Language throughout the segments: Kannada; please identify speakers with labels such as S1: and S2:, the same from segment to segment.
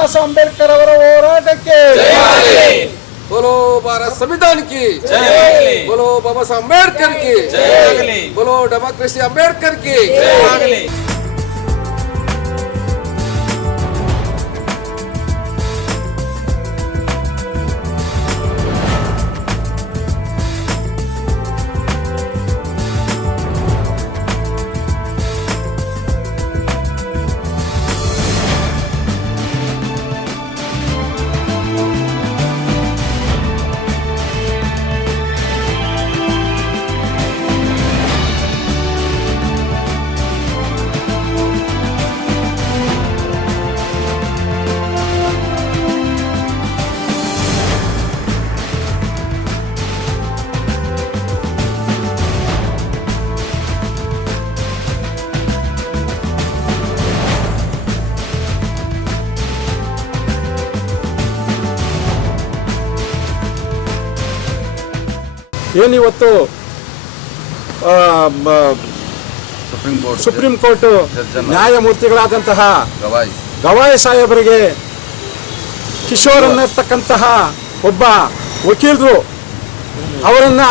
S1: ಬಾಬಾ ಸಾಹೇಬ್ ಅಂಬೇಡ್ಕರ್ ಅವರ ಹೋರಾಟಕ್ಕೆ
S2: बोलो भारत संविधान की बोलो बाबा साहब अम्बेडकर की बोलो डेमोक्रेसी अम्बेडकर की
S1: ಏನಿವತ್ತು
S3: ಸುಪ್ರೀಂ ಕೋರ್ಟ್
S1: ಸುಪ್ರೀಂ ಕೋರ್ಟ್ ನ್ಯಾಯಮೂರ್ತಿಗಳಾದಂತಹ
S3: ಗವಾಯಿ.
S1: ಗವಾಯಿ ಸಾಹೇಬರಿಗೆ ಕಿಶೋರ್ ಅನ್ನತಕ್ಕಂತಹ ಒಬ್ಬ ವಕೀಲರು ಅವರನ್ನು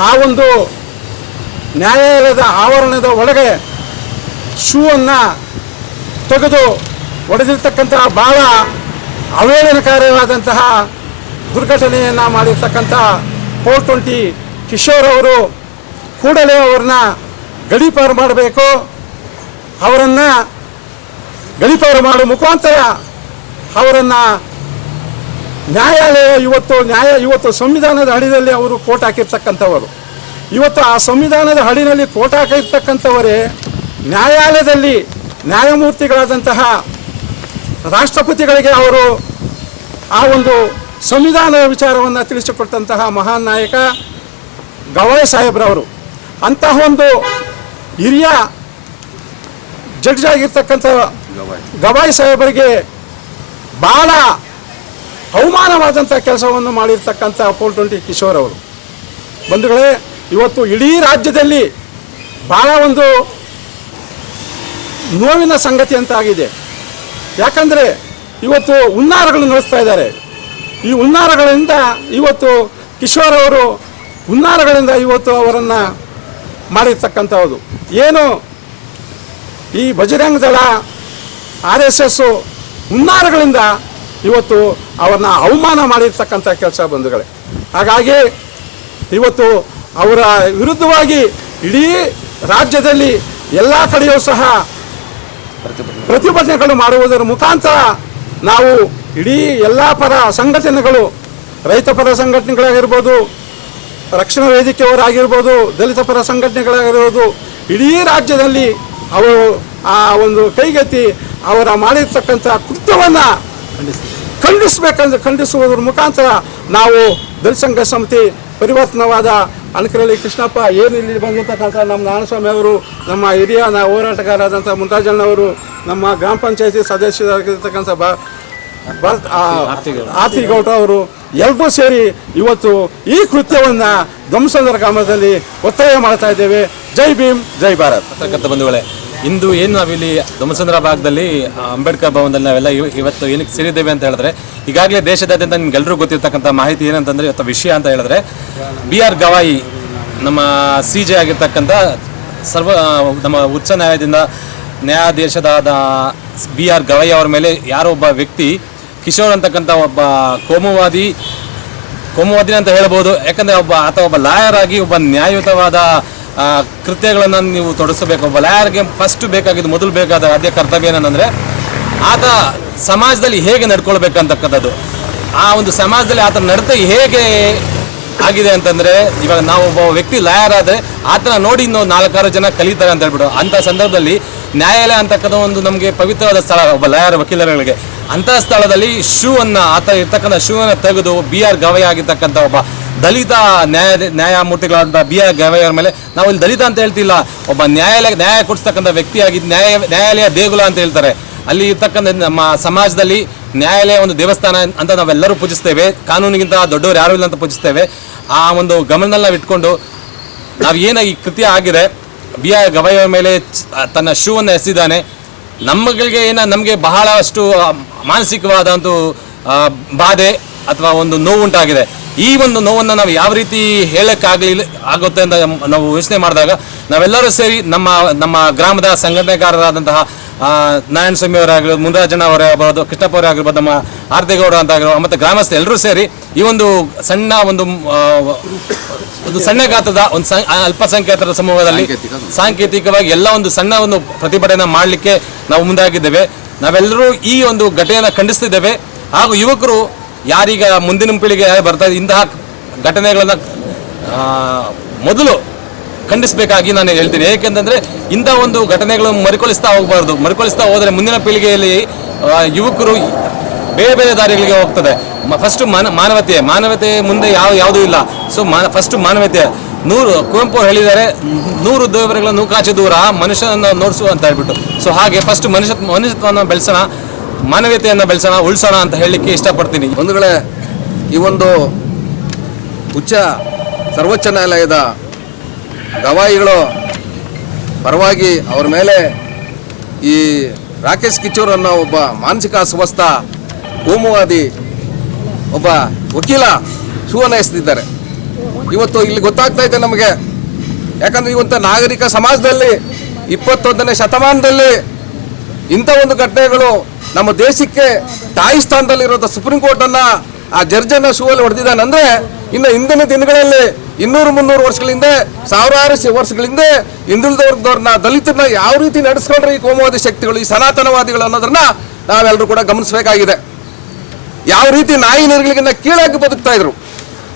S1: ಆ ಒಂದು ನ್ಯಾಯಾಲಯದ ಆವರಣದ ಒಳಗೆ ಶೂವನ್ನು ತೆಗೆದು ಹೊಡೆದಿರ್ತಕ್ಕಂತಹ ಬಹಳ ಅವೇದನಕಾರಿಯಾದಂತಹ ದುರ್ಘಟನೆಯನ್ನು ಮಾಡಿರ್ತಕ್ಕಂಥ ಫೋರ್ ಟ್ವೆಂಟಿ ಕಿಶೋರ್ ಅವರು ಕೂಡಲೇ ಅವ್ರನ್ನ ಗಡೀಪಾರು ಮಾಡಬೇಕು. ಅವರನ್ನು ಗಡೀಪಾರು ಮಾಡುವ ಮುಖಾಂತರ ಅವರನ್ನು ನ್ಯಾಯಾಲಯ ಇವತ್ತು ನ್ಯಾಯ ಇವತ್ತು ಸಂವಿಧಾನದ ಅಡಿಯಲ್ಲಿ ಅವರು ಕೋಟ್ ಹಾಕಿರ್ತಕ್ಕಂಥವರು. ಇವತ್ತು ಆ ಸಂವಿಧಾನದ ಅಡಿನಲ್ಲಿ ಕೋಟ್ ಹಾಕಿರ್ತಕ್ಕಂಥವರೇ ನ್ಯಾಯಾಲಯದಲ್ಲಿ ನ್ಯಾಯಮೂರ್ತಿಗಳಾದಂತಹ ರಾಷ್ಟ್ರಪತಿಗಳಿಗೆ ಅವರು ಆ ಒಂದು ಸಂವಿಧಾನ ವಿಚಾರವನ್ನು ತಿಳಿಸಿಕೊಟ್ಟಂತಹ ಮಹಾನ್ ನಾಯಕ ಗವಾಯಿ ಸಾಹೇಬ್ರವರು ಅಂತಹ ಒಂದು ಹಿರಿಯ ಜಡ್ಜ್ ಆಗಿರ್ತಕ್ಕಂಥ
S3: ಗವಾಯಿ
S1: ಸಾಹೇಬರಿಗೆ ಬಹಳ ಅವಮಾನವಾದಂಥ ಕೆಲಸವನ್ನು ಮಾಡಿರ್ತಕ್ಕಂಥ ಫೋರ್ ಟ್ವೆಂಟಿ ಕಿಶೋರ್ ಅವರು. ಬಂಧುಗಳೇ ಇವತ್ತು ಇಡೀ ರಾಜ್ಯದಲ್ಲಿ ಭಾಳ ಒಂದು ನೋವಿನ ಸಂಗತಿ ಅಂತ ಆಗಿದೆ. ಯಾಕಂದರೆ ಇವತ್ತು ಹುನ್ನಾರಗಳು ನಡೆಸ್ತಾ ಇದ್ದಾರೆ. ಈ ಹುನ್ನಾರಗಳಿಂದ ಇವತ್ತು ಕಿಶೋರ್ ಅವರು ಹುನ್ನಾರಗಳಿಂದ ಇವತ್ತು ಅವರನ್ನು ಮಾಡಿರ್ತಕ್ಕಂಥದ್ದು ಏನು ಈ Bajrang Dal, R S S ಹುನ್ನಾರಗಳಿಂದ ಇವತ್ತು ಅವರನ್ನ ಅವಮಾನ ಮಾಡಿರ್ತಕ್ಕಂಥ ಕೆಲಸ ಬಂಧುಗಳೇ. ಹಾಗಾಗಿ ಇವತ್ತು ಅವರ ವಿರುದ್ಧವಾಗಿ ಇಡೀ ರಾಜ್ಯದಲ್ಲಿ ಎಲ್ಲ ಕಡೆಯೂ ಸಹ ಪ್ರತಿಭಟನೆಗಳು ಮಾಡುವುದರ ಮುಖಾಂತರ ನಾವು ಇಡೀ ಎಲ್ಲ ಪರ ಸಂಘಟನೆಗಳು, ರೈತ ಪರ ಸಂಘಟನೆಗಳಾಗಿರ್ಬೋದು, ರಕ್ಷಣಾ ವೇದಿಕೆಯವರಾಗಿರ್ಬೋದು ದಲಿತ ಪರ ಸಂಘಟನೆಗಳಾಗಿರ್ಬೋದು, ಇಡೀ ರಾಜ್ಯದಲ್ಲಿ ಅವರು ಆ ಒಂದು ಕೈಗೆತ್ತಿ ಅವರ ಮಾಡಿರ್ತಕ್ಕಂಥ ಕೃತ್ಯವನ್ನು ಖಂಡಿಸಬೇಕಂತ ಖಂಡಿಸುವುದರ ಮುಖಾಂತರ ನಾವು ದಲಿತ ಸಂಘ ಸಮಿತಿ ಪರಿವರ್ತನವಾದ ಅಣಕರಳ್ಳಿ ಕೃಷ್ಣಪ್ಪ ಏನು ಇಲ್ಲಿ ಬಂದಿರತಕ್ಕಂಥ ನಮ್ಮ ನಾರಾಯಣಸ್ವಾಮಿ ಅವರು, ನಮ್ಮ ಹಿರಿಯ ಹೋರಾಟಗಾರರಾದಂಥ ಮುಂತಾಜಣ್ಣವರು ನಮ್ಮ ಗ್ರಾಮ ಪಂಚಾಯತಿ ಸದಸ್ಯರಾಗಿರ್ತಕ್ಕಂಥ ಬ ಭರತ್ ಆ, ಆರ್ತಿ ಗೌಡ ಅವರು ಎಲ್ಲರೂ ಸೇರಿ ಇವತ್ತು ಈ ಕೃತ್ಯವನ್ನು ಧ್ವಂಸಂದ್ರ ಗ್ರಾಮದಲ್ಲಿ ಒತ್ತಾಯ ಮಾಡ್ತಾ ಇದ್ದೇವೆ. ಜೈ ಭೀಮ್ ಜೈ ಭಾರತ್.
S4: ಅಂತಕ್ಕಂಥ ಬಂಧುಗಳೇ ಇಂದು ಏನು ನಾವಿಲ್ಲಿ ಧ್ವಂಸಂದ್ರ ಭಾಗದಲ್ಲಿ ಅಂಬೇಡ್ಕರ್ ಭವನದಲ್ಲಿ ನಾವೆಲ್ಲ ಇವ- ಇವತ್ತು ಏನಕ್ಕೆ ಸೇರಿದ್ದೇವೆ ಅಂತ ಹೇಳಿದ್ರೆ ಈಗಾಗಲೇ ದೇಶದಾದ್ಯಂತ ನಿಮ್ಗೆಲ್ಲರೂ ಗೊತ್ತಿರ್ತಕ್ಕಂಥ ಮಾಹಿತಿ ಏನಂತಂದ್ರೆ ಇವತ್ತು ವಿಷಯ ಅಂತ ಹೇಳಿದ್ರೆ ಬಿ ಆರ್ ಗವಾಯಿ ನಮ್ಮ ಸಿ ಜೆ ಆಗಿರ್ತಕ್ಕಂಥ ಸರ್ವ ನಮ್ಮ ಉಚ್ಚ ನ್ಯಾಯಾಲಯದಿಂದ ನ್ಯಾಯಾಧೀಶದಾದ ಬಿ ಆರ್ ಗವಾಯಿ ಅವರ ಮೇಲೆ ಯಾರೋ ಒಬ್ಬ ವ್ಯಕ್ತಿ ಕಿಶೋರ್ ಅಂತಕ್ಕಂಥ ಒಬ್ಬ ಕೋಮುವಾದಿ ಕೋಮುವಾದಿ ಅಂತ ಹೇಳ್ಬೋದು ಯಾಕಂದ್ರೆ ಒಬ್ಬ ಆತ ಒಬ್ಬ ಲಾಯರ್ ಆಗಿ ಒಬ್ಬ ನ್ಯಾಯಯುತವಾದ ಕೃತ್ಯಗಳನ್ನು ನೀವು ತೊಡಗಿಸಬೇಕು ಒಬ್ಬ ಲಾಯರ್ಗೆ ಫಸ್ಟ್ ಬೇಕಾಗಿದ್ದು ಮೊದಲು ಬೇಕಾದ ಅದೇ ಕರ್ತವ್ಯ ಏನಂದ್ರೆ, ಆತ ಸಮಾಜದಲ್ಲಿ ಹೇಗೆ ನಡ್ಕೊಳ್ಬೇಕಂತಕ್ಕಂಥದ್ದು ಆ ಒಂದು ಸಮಾಜದಲ್ಲಿ ಆತನ ನಡತೆ ಹೇಗೆ ಆಗಿದೆ ಅಂತಂದ್ರೆ, ಇವಾಗ ನಾವು ಒಬ್ಬ ವ್ಯಕ್ತಿ ಲಾಯರ್ ಆದ್ರೆ ಆತನ ನೋಡಿ ಇನ್ನೊಂದು ನಾಲ್ಕಾರು ಜನ ಕಲಿತಾರೆ ಅಂತ ಹೇಳ್ಬಿಟ್ಟು ಅಂತ ಸಂದರ್ಭದಲ್ಲಿ ನ್ಯಾಯಾಲಯ ಅಂತಕ್ಕಂಥ ಒಂದು ನಮಗೆ ಪವಿತ್ರವಾದ ಸ್ಥಳ, ಒಬ್ಬ ಲಾಯರ್, ವಕೀಲರುಗಳಿಗೆ. ಅಂತಹ ಸ್ಥಳದಲ್ಲಿ ಶೂ ಅನ್ನ ಆತ ಇರ್ತಕ್ಕಂಥ ಶೂ ಅನ್ನ ತೆಗೆದು ಬಿ ಆರ್ ಗವಯ ಆಗಿರ್ತಕ್ಕಂಥ ಒಬ್ಬ ದಲಿತ ನ್ಯಾಯ, ನ್ಯಾಯಮೂರ್ತಿಗಳಾದಂಥ ಬಿ ಆರ್ ಗವಯರ ಮೇಲೆ ನಾವು ಇಲ್ಲಿ ದಲಿತ ಅಂತ ಹೇಳ್ತಿಲ್ಲ. ಒಬ್ಬ ನ್ಯಾಯಾಲಯ, ನ್ಯಾಯ ಕೊಡಿಸ್ತಕ್ಕಂಥ ವ್ಯಕ್ತಿಯಾಗಿ ನ್ಯಾಯ, ನ್ಯಾಯಾಲಯ ದೇಗುಲ ಅಂತ ಹೇಳ್ತಾರೆ. ಅಲ್ಲಿ ಇರ್ತಕ್ಕಂಥ ನಮ್ಮ ಸಮಾಜದಲ್ಲಿ ನ್ಯಾಯಾಲಯ ಒಂದು ದೇವಸ್ಥಾನ ಅಂತ ನಾವೆಲ್ಲರೂ ಪೂಜಿಸ್ತೇವೆ. ಕಾನೂನಿಗಿಂತ ದೊಡ್ಡವರು ಯಾರು ಇಲ್ಲ ಅಂತ ಪೂಜಿಸ್ತೇವೆ. ಆ ಒಂದು ಗಮನದಲ್ಲಿ ನಾವು ಇಟ್ಕೊಂಡು ನಾವು ಏನಾಗಿ ಕೃತಿ ಆಗಿದೆ ಬಿ ಆರ್ ಗವಾಯಿಯವರ ಮೇಲೆ ತನ್ನ ಶೂವನ್ನು ಎಸೆದಿದ್ದಾನೆ ನಮ್ಮಗಳಿಗೆ ಏನ ನಮಗೆ ಬಹಳಷ್ಟು ಮಾನಸಿಕವಾದ ಒಂದು ಬಾಧೆ ಅಥವಾ ಒಂದು ನೋವು ಉಂಟಾಗಿದೆ ಈ ಒಂದು ನೋವನ್ನು ನಾವು ಯಾವ ರೀತಿ ಹೇಳಕ್ಕಾಗಲಿ ಆಗುತ್ತೆ ಅಂತ ನಾವು ಯೋಚನೆ ಮಾಡಿದಾಗ ನಾವೆಲ್ಲರೂ ಸೇರಿ ನಮ್ಮ ನಮ್ಮ ಗ್ರಾಮದ ಸಂಘಟನೆಗಾರರಾದಂತಹ ಆ, ನಾರಾಯಣ ಸ್ವಾಮಿ ಅವರಾಗಿರ್ಬೋದು ಮುನರಾಜಣ್ಣ ಅವರಾಗಿರ್ಬೋದು ಕೃಷ್ಣಪ್ಪ ಅವರಾಗಿರ್ಬೋದು ನಮ್ಮ ಆರ್ದೇಗೌಡ ಅಂತ ಆಗಿರ್ಬೋದು ಮತ್ತು ಗ್ರಾಮಸ್ಥ ಎಲ್ಲರೂ ಸೇರಿ ಈ ಒಂದು ಸಣ್ಣ ಒಂದು ಒಂದು ಸಣ್ಣ ಗಾತ್ರದ ಒಂದು ಅಲ್ಪಸಂಖ್ಯಾತರ ಸಮೂಹದಲ್ಲಿ ಸಾಂಕೇತಿಕವಾಗಿ ಎಲ್ಲ ಒಂದು ಸಣ್ಣ ಒಂದು ಪ್ರತಿಭಟನೆ ಮಾಡಲಿಕ್ಕೆ ನಾವು ಮುಂದಾಗಿದ್ದೇವೆ. ನಾವೆಲ್ಲರೂ ಈ ಒಂದು ಘಟನೆಯನ್ನು ಖಂಡಿಸ್ತಿದ್ದೇವೆ. ಹಾಗೂ ಯುವಕರು ಯಾರೀಗ ಮುಂದಿನ ಪೀಳಿಗೆ ಬರ್ತಾ ಇದೆ, ಇಂತಹ ಘಟನೆಗಳನ್ನು ಮೊದಲು ಖಂಡಿಸಬೇಕಾಗಿ ನಾನು ಹೇಳ್ತೀನಿ. ಏಕೆಂತಂದರೆ ಇಂಥ ಒಂದು ಘಟನೆಗಳನ್ನು ಮರುಕೊಳಿಸ್ತಾ ಹೋಗಬಾರ್ದು. ಮರುಕಳಿಸ್ತಾ ಹೋದರೆ ಮುಂದಿನ ಪೀಳಿಗೆಯಲ್ಲಿ ಯುವಕರು ಬೇರೆ ಬೇರೆ ದಾರಿಗಳಿಗೆ ಹೋಗ್ತದೆ. ಫಸ್ಟ್ ಮಾನ, ಮಾನವತೆ ಮಾನವತೆ ಮುಂದೆ ಯಾವ, ಯಾವುದೂ ಇಲ್ಲ. ಸೊ ಮಾನ ಫಸ್ಟ್ ಮಾನವತೆ. ನೂರು, ಕುವೆಂಪು ಅವ್ರು ಹೇಳಿದ್ದಾರೆ, ನೂರು ದೇವರುಗಳ ನೂಕಾಚೆ ದೂರ ಮನುಷ್ಯನನ್ನು ನೋಡಿಸು ಅಂತ ಹೇಳ್ಬಿಟ್ಟು. ಸೊ ಹಾಗೆ ಫಸ್ಟ್ ಮನುಷ್ಯ ಮನುಷ್ಯತ್ವವನ್ನು ಬೆಳೆಸೋಣ, ಮಾನವೀಯತೆಯನ್ನು ಬೆಳೆಸೋಣ, ಉಳಿಸೋಣ ಅಂತ ಹೇಳಲಿಕ್ಕೆ ಇಷ್ಟಪಡ್ತೀನಿ.
S2: ಬಂಧುಗಳೇ, ಈ ಒಂದು ಉಚ್ಚ ಸರ್ವೋಚ್ಚ ನ್ಯಾಯಾಲಯದ ಗವಾಯಿಗಳು ಪರವಾಗಿ ಅವರ ಮೇಲೆ ಈ ರಾಕೇಶ್ ಕಿಚೂರ್ ಅನ್ನೋ ಒಬ್ಬ ಮಾನಸಿಕ ಅಸ್ವಸ್ಥ ಕೋಮುವಾದಿ ಒಬ್ಬ ವಕೀಲ ಶೂವನ್ನು ಎಸ್ತಿದ್ದಾರೆ ಇವತ್ತು ಇಲ್ಲಿ ಗೊತ್ತಾಗ್ತಾ ಇದೆ ನಮಗೆ. ಯಾಕಂದ್ರೆ ಇವತ್ತು ನಾಗರಿಕ ಸಮಾಜದಲ್ಲಿ ಇಪ್ಪತ್ತೊಂದನೇ ಶತಮಾನದಲ್ಲಿ ಇಂಥ ಒಂದು ಘಟನೆಗಳು ನಮ್ಮ ದೇಶಕ್ಕೆ ತಾಯಿ ಸ್ಥಾನದಲ್ಲಿರುವಂಥ ಸುಪ್ರೀಂ ಕೋರ್ಟನ್ನು ಆ ಜಡ್ಜನ್ನ ಶೂವಲ್ಲಿ ಅಂದ್ರೆ ಇನ್ನು ಹಿಂದಿನ ದಿನಗಳಲ್ಲಿ ಇನ್ನೂರು ಮುನ್ನೂರು ವರ್ಷಗಳಿಂದ, ಸಾವಿರಾರು ವರ್ಷಗಳಿಂದ ವರ್ಷಗಳ ಹಿಂದೆ ಹಿಂದುಳಿದ ವರ್ಗದವ್ರನ್ನ ದಲಿತರನ್ನ ಯಾವ ರೀತಿ ನಡೆಸ್ಕೊಂಡ್ರೆ ಈ ಕೋಮುವಾದಿ ಶಕ್ತಿಗಳು, ಈ ಸನಾತನವಾದಿಗಳು ಅನ್ನೋದನ್ನ ನಾವೆಲ್ಲರೂ ಕೂಡ ಗಮನಿಸಬೇಕಾಗಿದೆ. ಯಾವ ರೀತಿ ನಾಯಿ ನರಿಗಳಿಗಿನ್ನ ಕೀಳಾಗಿ ಬದುಕ್ತಾ ಇದ್ರು?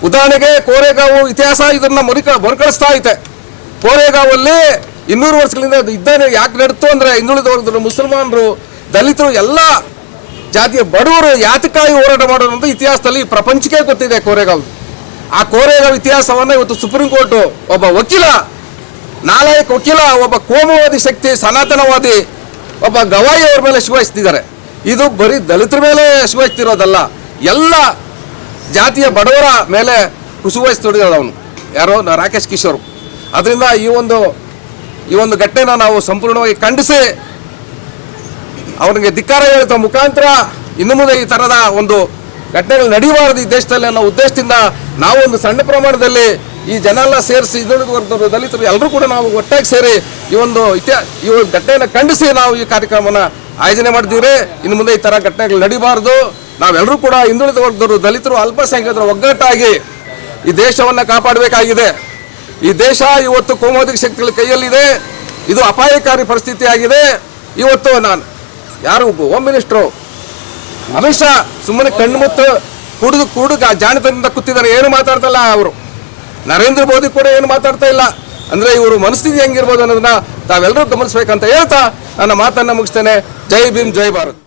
S2: ಉದಾಹರಣೆಗೆ ಕೋರೆಗಾವು ಇತಿಹಾಸ ಇದನ್ನ ಮರುಕ, ಮರುಕಳಿಸ್ತಾ ಐತೆ. ಕೋರೆಗಾವಲ್ಲಿ ಇನ್ನೂರು ವರ್ಷಗಳಿಂದ ಇದ್ದಾನೆ, ಯಾಕೆ ನಡೆತು ಅಂದ್ರೆ ಹಿಂದುಳಿದ ವರ್ಗದವರು ಮುಸಲ್ಮಾನರು, ದಲಿತರು, ಎಲ್ಲ ಜಾತಿಯ ಬಡವರು ಯಾತಕ್ಕಾಗಿ ಹೋರಾಟ ಮಾಡೋರು ಅಂತ ಇತಿಹಾಸದಲ್ಲಿ, ಪ್ರಪಂಚಕ್ಕೆ ಗೊತ್ತಿದೆ ಕೋರೆಗಾವ್. ಆ ಕೋರೆಗಾವ್ ಇತಿಹಾಸವನ್ನ ಇವತ್ತು ಸುಪ್ರೀಂ ಕೋರ್ಟ್ ಒಬ್ಬ ವಕೀಲ, ನಾಲಾಯಕ ವಕೀಲ, ಒಬ್ಬ ಕೋಮುವಾದಿ ಶಕ್ತಿ, ಸನಾತನವಾದಿ, ಒಬ್ಬ ಗವಾಯಿ ಅವ್ರ ಮೇಲೆ ಶಿವಾಯಿಸ್ತಿದ್ದಾರೆ ಇದು ಬರೀ ದಲಿತರ ಮೇಲೆ ಶಿವಾಯಿಸ್ತಿರೋದಲ್ಲ ಎಲ್ಲ ಜಾತಿಯ ಬಡವರ ಮೇಲೆ ಕುಸುವಹಿಸ್ತಿರೋದು ಅವನು. ಯಾರೋ ರಾಕೇಶ್ ಕಿಶೋರ್. ಅದರಿಂದ ಈ ಒಂದು ಈ ಒಂದು ಘಟನೆನ ನಾವು ಸಂಪೂರ್ಣವಾಗಿ ಖಂಡಿಸಿ, ಅವನಿಗೆ ಧಿಕ್ಕಾರ ಹೇಳುತ್ತ ಮುಖಾಂತರ ಇನ್ನು ಮುಂದೆ ಈ ಥರದ ಒಂದು ಘಟನೆಗಳು ನಡೆಯಬಾರದು ಈ ದೇಶದಲ್ಲಿ ಅನ್ನೋ ಉದ್ದೇಶದಿಂದ ನಾವು ಒಂದು ಸಣ್ಣ ಪ್ರಮಾಣದಲ್ಲಿ ಈ ಜನ ಸೇರಿಸಿ ವರ್ಗದವರು, ದಲಿತರು ಎಲ್ಲರೂ ಕೂಡ ನಾವು ಒಟ್ಟಾಗಿ ಸೇರಿ ಈ ಒಂದು ಇತಿಹಾಸ ಈ ಒಂದು ಘಟನೆಯನ್ನು ಖಂಡಿಸಿ ನಾವು ಈ ಕಾರ್ಯಕ್ರಮನ ಆಯೋಜನೆ ಮಾಡ್ತೀವ್ರಿ ಇನ್ನು ಮುಂದೆ ಈ ಥರ ಘಟನೆಗಳು ನಡೀಬಾರ್ದು. ನಾವೆಲ್ಲರೂ ಕೂಡ ಹಿಂದುಳಿದ ವರ್ಗದವರು, ದಲಿತರು, ಅಲ್ಪಸಂಖ್ಯಾತರು ಒಗ್ಗಟ್ಟಾಗಿ ಈ ದೇಶವನ್ನು ಕಾಪಾಡಬೇಕಾಗಿದೆ. ಈ ದೇಶ ಇವತ್ತು ಕೋಮೋದಿಕ ಶಕ್ತಿಗಳ ಕೈಯಲ್ಲಿದೆ. ಇದು ಅಪಾಯಕಾರಿ ಪರಿಸ್ಥಿತಿಯಾಗಿದೆ. ಇವತ್ತು ನಾನು ಯಾರು ಹೋಮ್ ಮಿನಿಸ್ಟ್ರು ಅಮಿತ್ ಶಾ ಸುಮ್ಮನೆ ಕಣ್ಣು ಮುತ್ತು ಕುಡಿದು ಕೂಡು ಜಾಣತನದಿಂದ ಕೂತಿದ್ದಾರೆ. ಏನು ಮಾತಾಡ್ತಲ್ಲ ಅವರು? ನರೇಂದ್ರ ಮೋದಿ ಕೂಡ ಏನು ಮಾತಾಡ್ತಾ ಇಲ್ಲ. ಅಂದ್ರೆ ಇವರು ಮನಸ್ಥಿತಿ ಹೆಂಗಿರ್ಬೋದು ಅನ್ನೋದನ್ನ ತಾವೆಲ್ಲರೂ ಗಮನಿಸ್ಬೇಕಂತ ಹೇಳ್ತಾ ನನ್ನ ಮಾತನ್ನು ಮುಗಿಸ್ತೇನೆ. ಜೈ ಭೀಮ್ ಜೈ ಭಾರತ್.